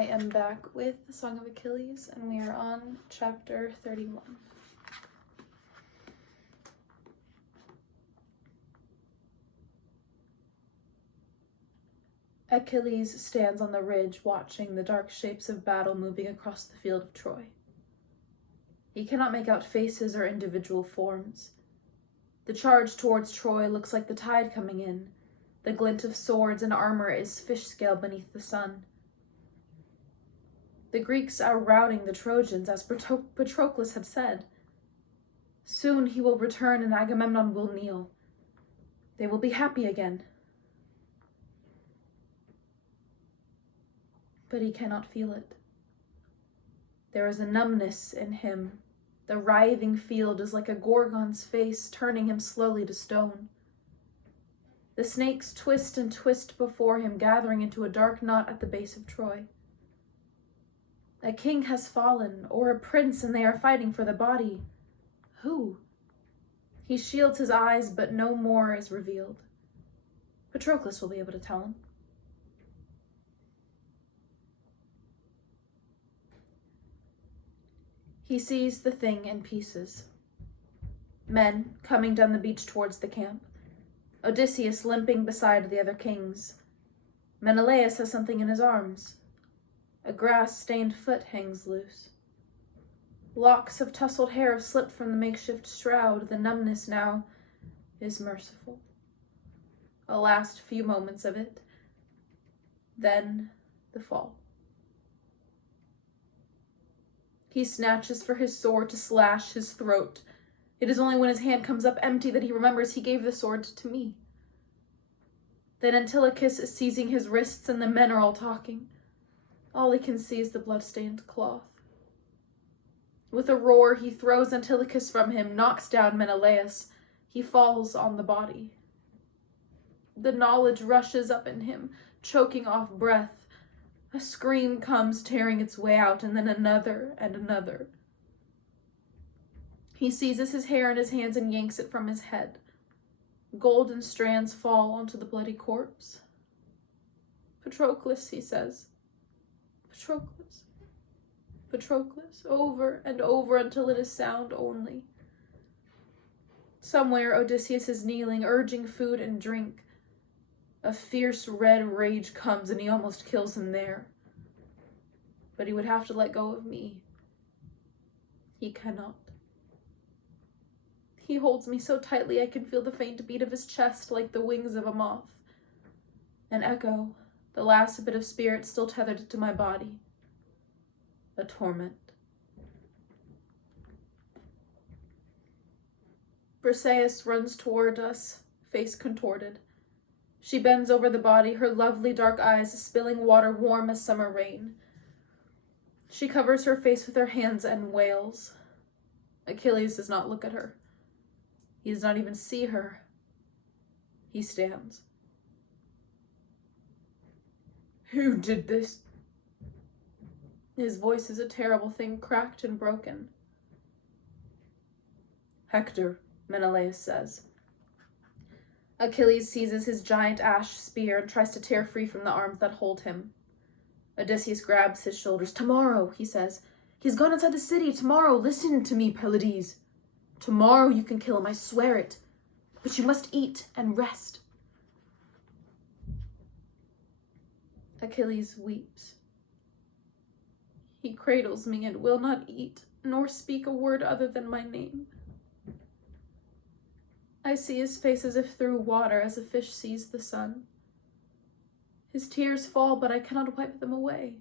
I am back with the Song of Achilles, and we are on chapter 31. Achilles stands on the ridge watching the dark shapes of battle moving across the field of Troy. He cannot make out faces or individual forms. The charge towards Troy looks like the tide coming in. The glint of swords and armor is fish scale beneath the sun. The Greeks are routing the Trojans, as Patroclus had said. Soon he will return and Agamemnon will kneel. They will be happy again. But he cannot feel it. There is a numbness in him. The writhing field is like a Gorgon's face, turning him slowly to stone. The snakes twist and twist before him, gathering into a dark knot at the base of Troy. A king has fallen, or a prince, and they are fighting for the body. Who? He shields his eyes, but no more is revealed. Patroclus will be able to tell him. He sees the thing in pieces. Men coming down the beach towards the camp. Odysseus limping beside the other kings. Menelaus has something in his arms. A grass-stained foot hangs loose. Locks of tousled hair have slipped from the makeshift shroud. The numbness now is merciful. A last few moments of it. Then the fall. He snatches for his sword to slash his throat. It is only when his hand comes up empty that he remembers he gave the sword to me. Then Antilochus is seizing his wrists and the men are all talking. All he can see is the blood-stained cloth. With a roar, he throws Antilochus from him, knocks down Menelaus. He falls on the body. The knowledge rushes up in him, choking off breath. A scream comes tearing its way out, and then another and another. He seizes his hair in his hands and yanks it from his head. Golden strands fall onto the bloody corpse. Patroclus, he says. Patroclus. Patroclus, over and over until it is sound only. Somewhere Odysseus is kneeling, urging food and drink. A fierce red rage comes and he almost kills him there. But he would have to let go of me. He cannot. He holds me so tightly I can feel the faint beat of his chest like the wings of a moth. An echo, the last bit of spirit still tethered to my body. A torment. Briseis runs toward us, face contorted. She bends over the body, her lovely dark eyes spilling water warm as summer rain. She covers her face with her hands and wails. Achilles does not look at her. He does not even see her. He stands. Who did this? His voice is a terrible thing, cracked and broken. Hector, Menelaus says. Achilles seizes his giant ash spear and tries to tear free from the arms that hold him. Odysseus grabs his shoulders. Tomorrow, he says. He's gone inside the city. Tomorrow, listen to me, Pylades. Tomorrow you can kill him, I swear it. But you must eat and rest. Achilles weeps. He cradles me and will not eat, nor speak a word other than my name. I see his face as if through water, as a fish sees the sun. His tears fall, but I cannot wipe them away.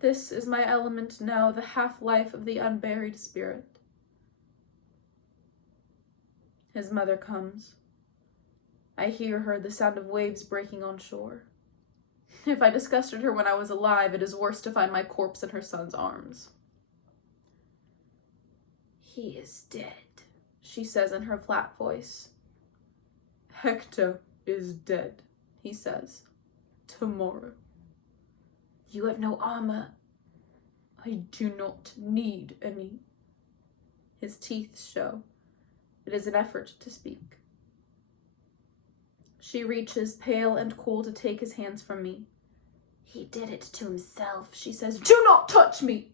This is my element now, the half-life of the unburied spirit. His mother comes. I hear her, the sound of waves breaking on shore. If I disgusted her when I was alive, it is worse to find my corpse in her son's arms. He is dead, she says in her flat voice. Hector is dead, he says. Tomorrow. You have no armor. I do not need any. His teeth show. It is an effort to speak. She reaches, pale and cool, to take his hands from me. He did it to himself, she says. Do not touch me!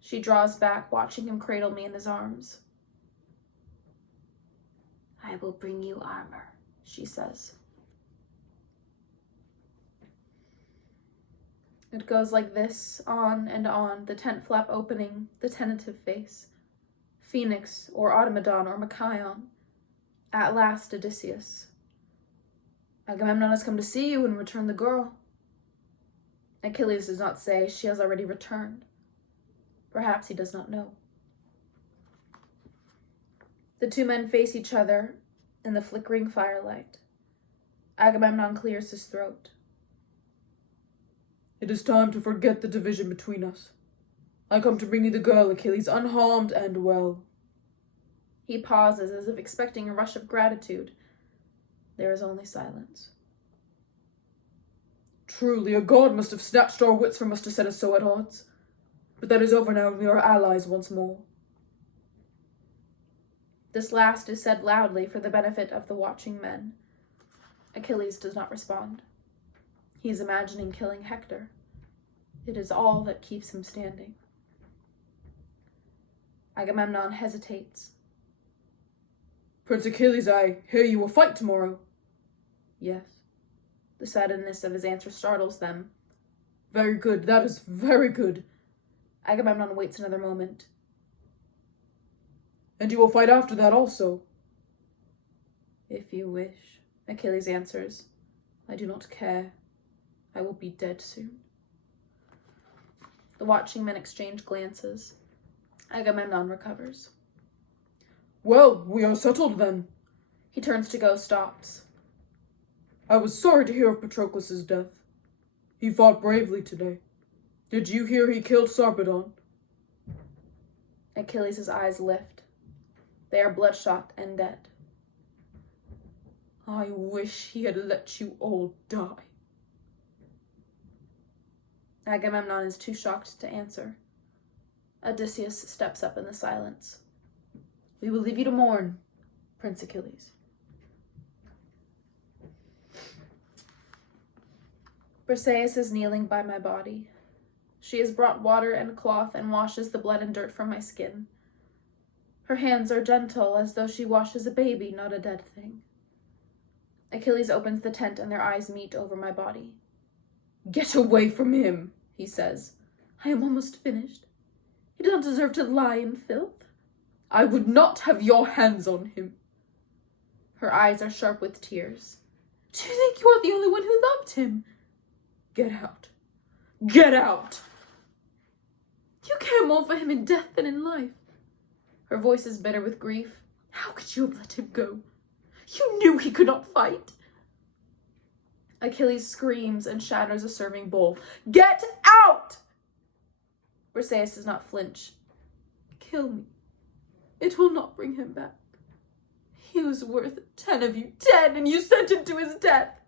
She draws back, watching him cradle me in his arms. I will bring you armor, she says. It goes like this, on and on, the tent flap opening, the tentative face. Phoenix, or Automaton, or Machion. At last, Odysseus. Agamemnon has come to see you and return the girl. Achilles does not say she has already returned. Perhaps he does not know. The two men face each other in the flickering firelight. Agamemnon clears his throat. It is time to forget the division between us. I come to bring you the girl, Achilles, unharmed and well. He pauses as if expecting a rush of gratitude. There is only silence. Truly, a god must have snatched our wits from us to set us so at odds. But that is over now, and we are allies once more. This last is said loudly for the benefit of the watching men. Achilles does not respond. He is imagining killing Hector. It is all that keeps him standing. Agamemnon hesitates. Prince Achilles, I hear you will fight tomorrow. Yes. The suddenness of his answer startles them. Very good, that is very good. Agamemnon waits another moment. And you will fight after that also? If you wish, Achilles answers. I do not care. I will be dead soon. The watching men exchange glances. Agamemnon recovers. Well, we are settled then. He turns to go, stops. I was sorry to hear of Patroclus' death. He fought bravely today. Did you hear he killed Sarpedon? Achilles' eyes lift. They are bloodshot and dead. I wish he had let you all die. Agamemnon is too shocked to answer. Odysseus steps up in the silence. We will leave you to mourn, Prince Achilles. Briseis is kneeling by my body. She has brought water and cloth and washes the blood and dirt from my skin. Her hands are gentle, as though she washes a baby, not a dead thing. Achilles opens the tent and their eyes meet over my body. Get away from him, he says. I am almost finished. He does not deserve to lie in filth. I would not have your hands on him. Her eyes are sharp with tears. Do you think you are the only one who loved him? Get out. Get out! You care more for him in death than in life. Her voice is bitter with grief. How could you have let him go? You knew he could not fight. Achilles screams and shatters a serving bowl. Get out! Briseis does not flinch. Kill me. It will not bring him back. He was worth 10 of you, 10, and you sent him to his death.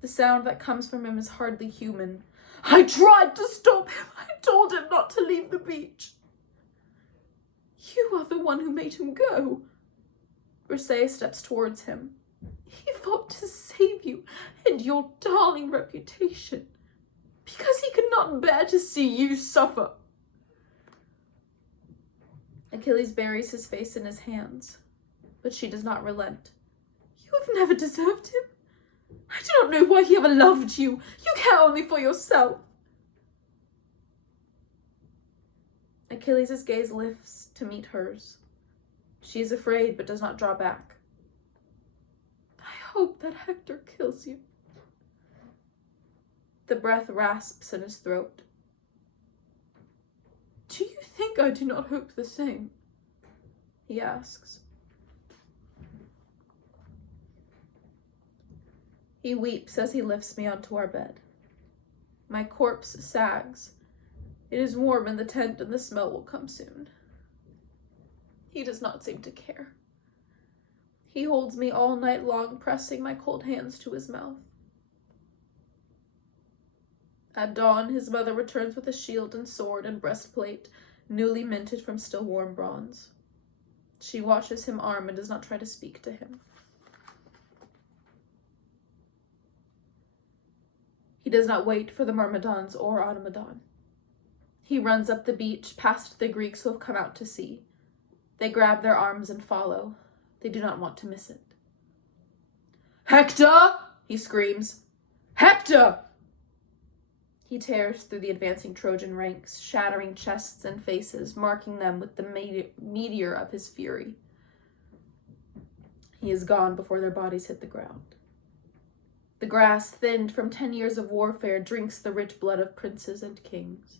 The sound that comes from him is hardly human. I tried to stop him. I told him not to leave the beach. You are the one who made him go. Briseis steps towards him. He fought to save you and your darling reputation, because he could not bear to see you suffer. Achilles buries his face in his hands, but she does not relent. You have never deserved him. I do not know why he ever loved you. You care only for yourself. Achilles' gaze lifts to meet hers. She is afraid, but does not draw back. I hope that Hector kills you. The breath rasps in his throat. Do you think I do not hope the same? He asks. He weeps as he lifts me onto our bed. My corpse sags. It is warm in the tent and the smell will come soon. He does not seem to care. He holds me all night long, pressing my cold hands to his mouth. At dawn, his mother returns with a shield and sword and breastplate, newly minted from still warm bronze. She washes him arm and does not try to speak to him. does not wait for the Myrmidons or Automedon. He runs up the beach, past the Greeks who have come out to sea. They grab their arms and follow. They do not want to miss it. "Hector!" he screams. "Hector!" He tears through the advancing Trojan ranks, shattering chests and faces, marking them with the meteor of his fury. He is gone before their bodies hit the ground. The grass, thinned from 10 years of warfare, drinks the rich blood of princes and kings.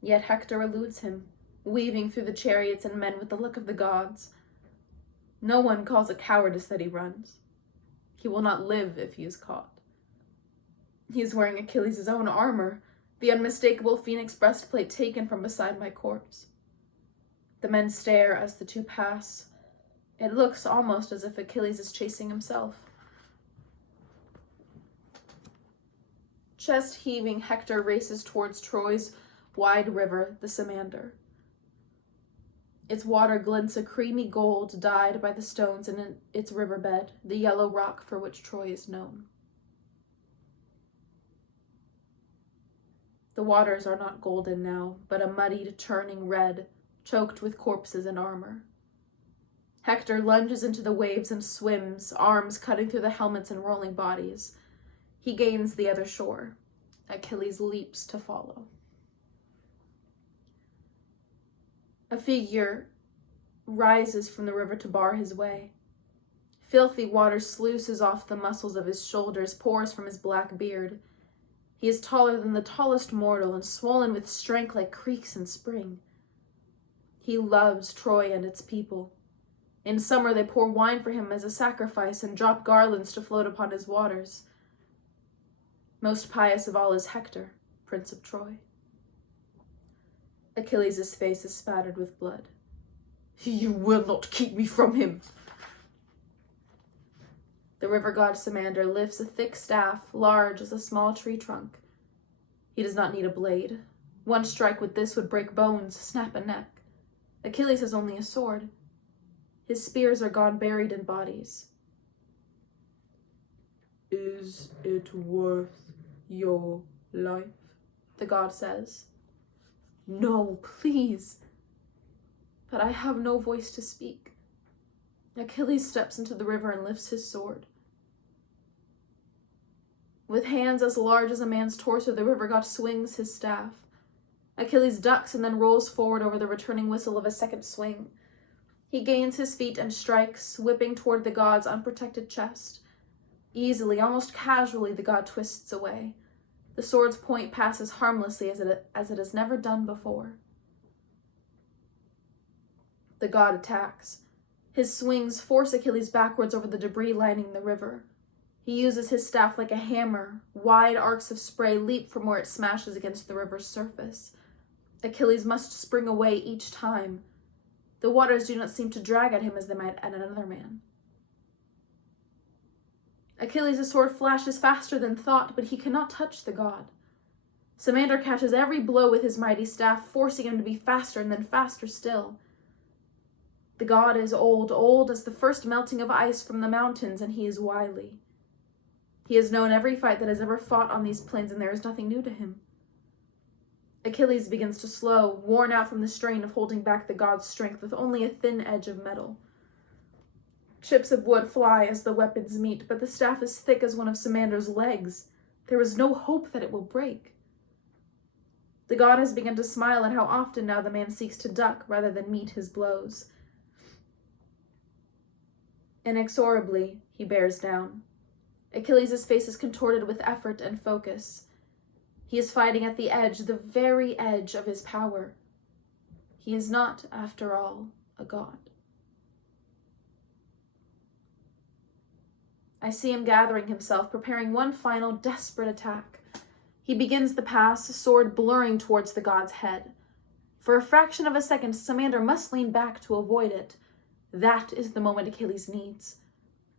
Yet Hector eludes him, weaving through the chariots and men with the look of the gods. No one calls it cowardice that he runs. He will not live if he is caught. He is wearing Achilles' own armor, the unmistakable phoenix breastplate taken from beside my corpse. The men stare as the two pass. It looks almost as if Achilles is chasing himself. Chest heaving, Hector races towards Troy's wide river, the Scamander. Its water glints a creamy gold dyed by the stones in its riverbed, the yellow rock for which Troy is known. The waters are not golden now, but a muddied, churning red, choked with corpses and armor. Hector lunges into the waves and swims, arms cutting through the helmets and rolling bodies. He gains the other shore. Achilles leaps to follow. A figure rises from the river to bar his way. Filthy water sluices off the muscles of his shoulders, pours from his black beard. He is taller than the tallest mortal and swollen with strength like creeks in spring. He loves Troy and its people. In summer they pour wine for him as a sacrifice and drop garlands to float upon his waters. Most pious of all is Hector, Prince of Troy. Achilles' face is spattered with blood. "You will not keep me from him." The river god Scamander lifts a thick staff, large as a small tree trunk. He does not need a blade. One strike with this would break bones, snap a neck. Achilles has only a sword. His spears are gone buried in bodies. "Is it worth your life?" the god says. "No, please." But I have no voice to speak. Achilles steps into the river and lifts his sword. With hands as large as a man's torso, the river god swings his staff. Achilles ducks and then rolls forward over the returning whistle of a second swing. He gains his feet and strikes, whipping toward the god's unprotected chest. Easily, almost casually, the god twists away. The sword's point passes harmlessly as it has never done before. The god attacks. His swings force Achilles backwards over the debris lining the river. He uses his staff like a hammer. Wide arcs of spray leap from where it smashes against the river's surface. Achilles must spring away each time. The waters do not seem to drag at him as they might at another man. Achilles' sword flashes faster than thought, but he cannot touch the god. Scamander catches every blow with his mighty staff, forcing him to be faster and then faster still. The god is old, old as the first melting of ice from the mountains, and he is wily. He has known every fight that has ever fought on these plains, and there is nothing new to him. Achilles begins to slow, worn out from the strain of holding back the god's strength with only a thin edge of metal. Chips of wood fly as the weapons meet, but the staff is thick as one of Scamander's legs. There is no hope that it will break. The god has begun to smile at how often now the man seeks to duck rather than meet his blows. Inexorably, he bears down. Achilles' face is contorted with effort and focus. He is fighting at the edge, the very edge of his power. He is not, after all, a god. I see him gathering himself, preparing one final desperate attack. He begins the pass, sword blurring towards the god's head. For a fraction of a second, Scamander must lean back to avoid it. That is the moment Achilles needs.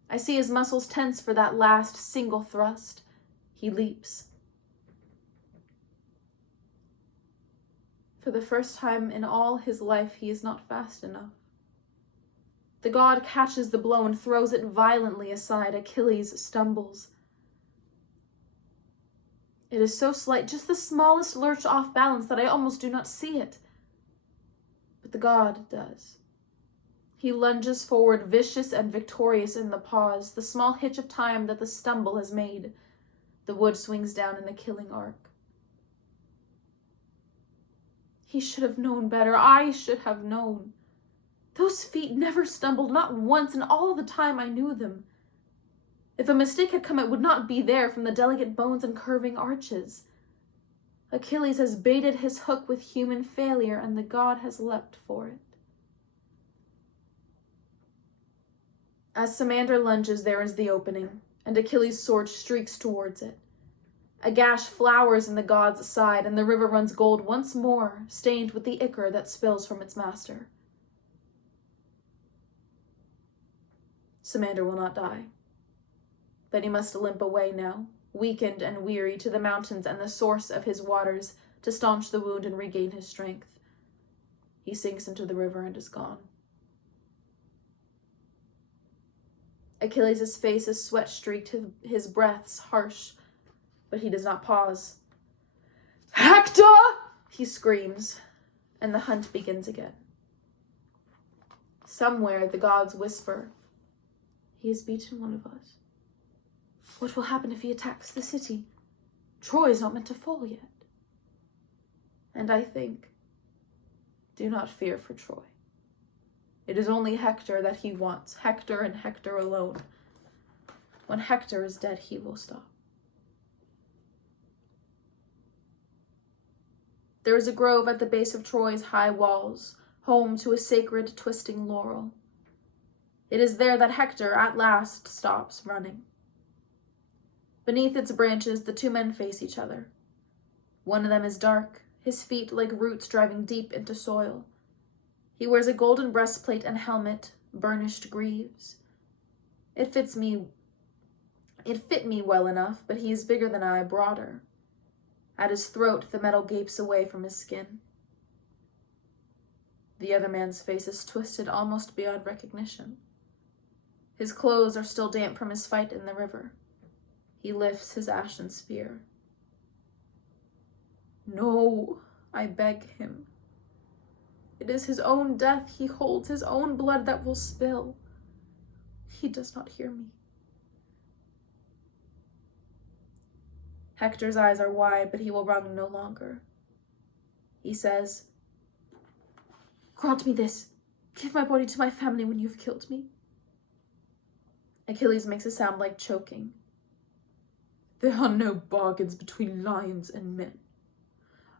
I see his muscles tense for that last single thrust. He leaps. For the first time in all his life, he is not fast enough. The god catches the blow and throws it violently aside. Achilles stumbles. It is so slight, just the smallest lurch off balance, that I almost do not see it. But the god does. He lunges forward, vicious and victorious in the pause, the small hitch of time that the stumble has made. The wood swings down in a killing arc. He should have known better. I should have known. Those feet never stumbled, not once, in all the time I knew them. If a mistake had come, it would not be there from the delicate bones and curving arches. Achilles has baited his hook with human failure, and the god has leapt for it. As Scamander lunges, there is the opening, and Achilles' sword streaks towards it. A gash flowers in the god's side, and the river runs gold once more, stained with the ichor that spills from its master. Scamander will not die. But he must limp away now, weakened and weary, to the mountains and the source of his waters, to staunch the wound and regain his strength. He sinks into the river and is gone. Achilles' face is sweat-streaked, his breaths harsh, but he does not pause. "Hector!" he screams, and the hunt begins again. Somewhere the gods whisper, "He has beaten one of us. What will happen if he attacks the city? Troy is not meant to fall yet." And I think, do not fear for Troy. It is only Hector that he wants, Hector and Hector alone. When Hector is dead, he will stop. There is a grove at the base of Troy's high walls, home to a sacred twisting laurel. It is there that Hector at last stops running. Beneath its branches, the two men face each other. One of them is dark, his feet like roots driving deep into soil. He wears a golden breastplate and helmet, burnished greaves. It fit me well enough, but he is bigger than I, broader. At his throat, the metal gapes away from his skin. The other man's face is twisted almost beyond recognition. His clothes are still damp from his fight in the river. He lifts his ashen spear. "No," I beg him. It is his own death he holds, his own blood that will spill. He does not hear me. Hector's eyes are wide, but he will run no longer. He says, "Grant me this. Give my body to my family when you have killed me." Achilles makes a sound like choking. "There are no bargains between lions and men.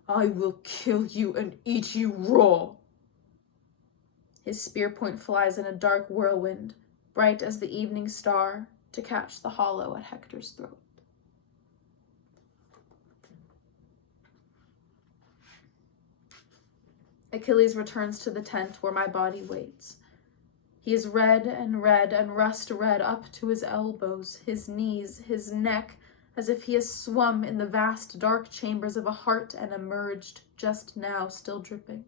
I will kill you and eat you raw." His spear point flies in a dark whirlwind, bright as the evening star, to catch the hollow at Hector's throat. Achilles returns to the tent where my body waits. He is red and rust red up to his elbows, his knees, his neck, as if he has swum in the vast dark chambers of a heart and emerged just now, still dripping.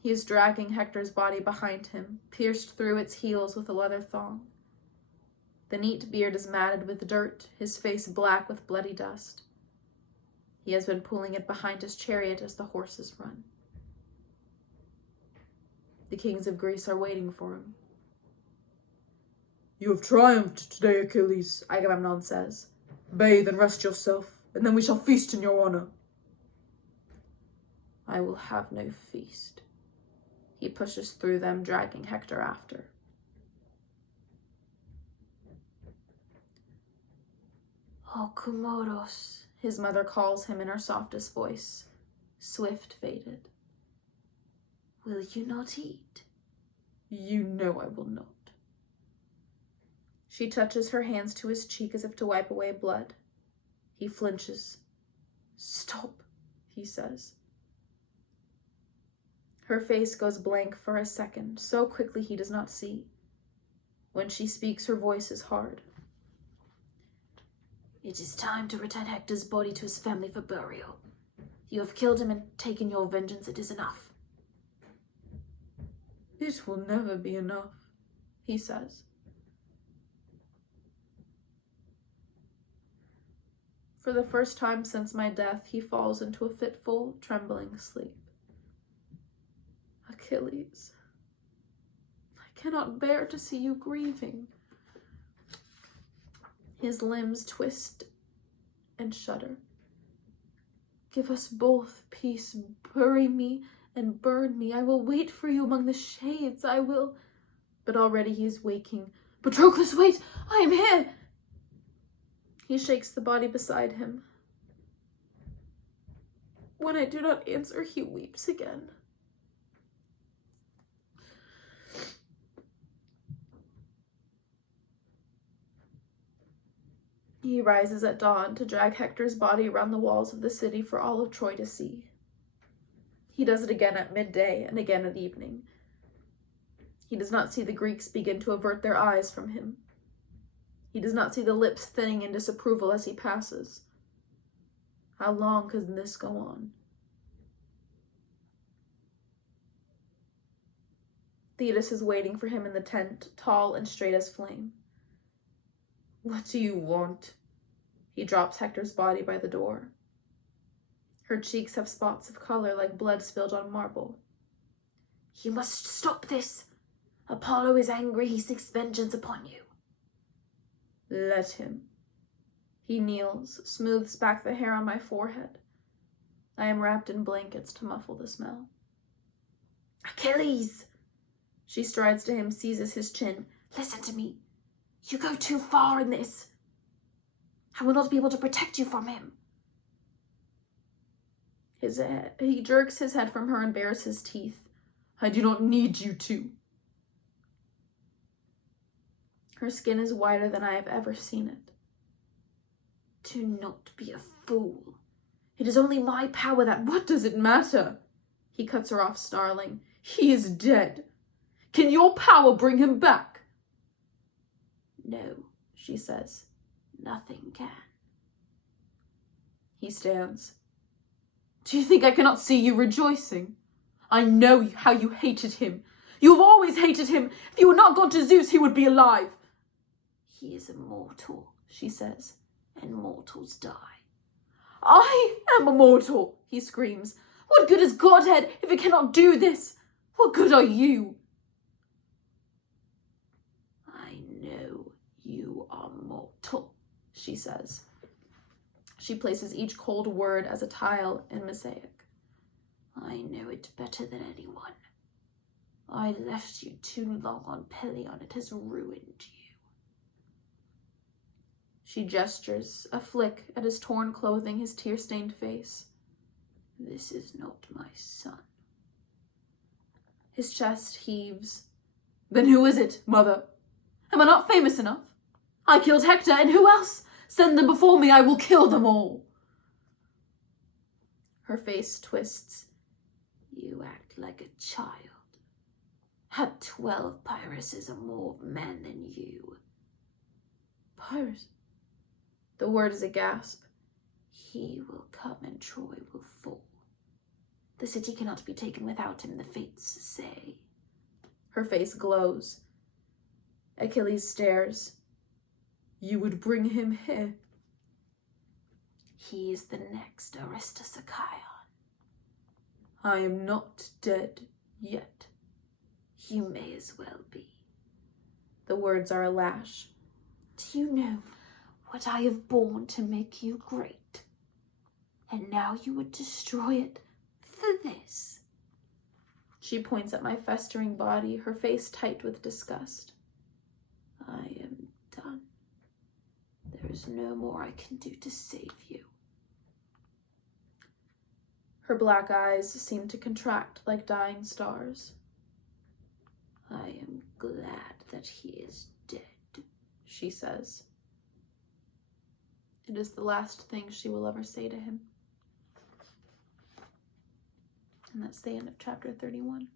He is dragging Hector's body behind him, pierced through its heels with a leather thong. The neat beard is matted with dirt, his face black with bloody dust. He has been pulling it behind his chariot as the horses run. The kings of Greece are waiting for him. "You have triumphed today, Achilles," Agamemnon says. "Bathe and rest yourself, and then we shall feast in your honor." "I will have no feast." He pushes through them, dragging Hector after. "O Kumoros," his mother calls him in her softest voice, swift faded. "Will you not eat?" "You know I will not." She touches her hands to his cheek as if to wipe away blood. He flinches. "Stop," he says. Her face goes blank for a second, so quickly he does not see. When she speaks, her voice is hard. "It is time to return Hector's body to his family for burial. You have killed him and taken your vengeance. It is enough." "It will never be enough," he says. For the first time since my death, he falls into a fitful, trembling sleep. Achilles, I cannot bear to see you grieving. His limbs twist and shudder. Give us both peace. Bury me and burn me. I will wait for you among the shades. I will... But already he is waking. Patroclus, wait! I am here! He shakes the body beside him. When I do not answer, he weeps again. He rises at dawn to drag Hector's body around the walls of the city for all of Troy to see. He does it again at midday and again at evening. He does not see the Greeks begin to avert their eyes from him. He does not see the lips thinning in disapproval as he passes. How long can this go on? Thetis is waiting for him in the tent, tall and straight as flame. What do you want? He drops Hector's body by the door. Her cheeks have spots of color like blood spilled on marble. You must stop this. Apollo is angry. He seeks vengeance upon you. Let him. He kneels, smooths back the hair on my forehead. I am wrapped in blankets to muffle the smell. Achilles! She strides to him, seizes his chin. Listen to me. You go too far in this. I will not be able to protect you from him. He jerks his head from her and bares his teeth. I do not need you to. Her skin is whiter than I have ever seen it. Do not be a fool. It is only my power that... What does it matter? He cuts her off, snarling. He is dead. Can your power bring him back? No, she says. Nothing can. He stands. Do you think I cannot see you rejoicing? I know how you hated him. You have always hated him. If you had not gone to Zeus, he would be alive. He is immortal, she says, and mortals die. I am immortal, he screams. What good is Godhead if it cannot do this? What good are you? I know you are mortal, she says. She places each cold word as a tile in mosaic. I know it better than anyone. I left you too long on Pelion. It has ruined you. She gestures, a flick at his torn clothing, his tear-stained face. This is not my son. His chest heaves. Then who is it, mother? Am I not famous enough? I killed Hector, and who else? Send them before me, I will kill them all. Her face twists. You act like a child. Had 12 Pyruses are more men than you. Pyrrhus? The word is a gasp. He will come and Troy will fall. The city cannot be taken without him, the fates say. Her face glows. Achilles stares. You would bring him here? He is the next Aristus Achaeon. I am not dead yet. You may as well be. The words are a lash. Do you know what I have borne to make you great? And now you would destroy it for this. She points at my festering body, her face tight with disgust. I am done. There is no more I can do to save you. Her black eyes seem to contract like dying stars. I am glad that he is dead, she says. It is the last thing she will ever say to him. And that's the end of chapter 31.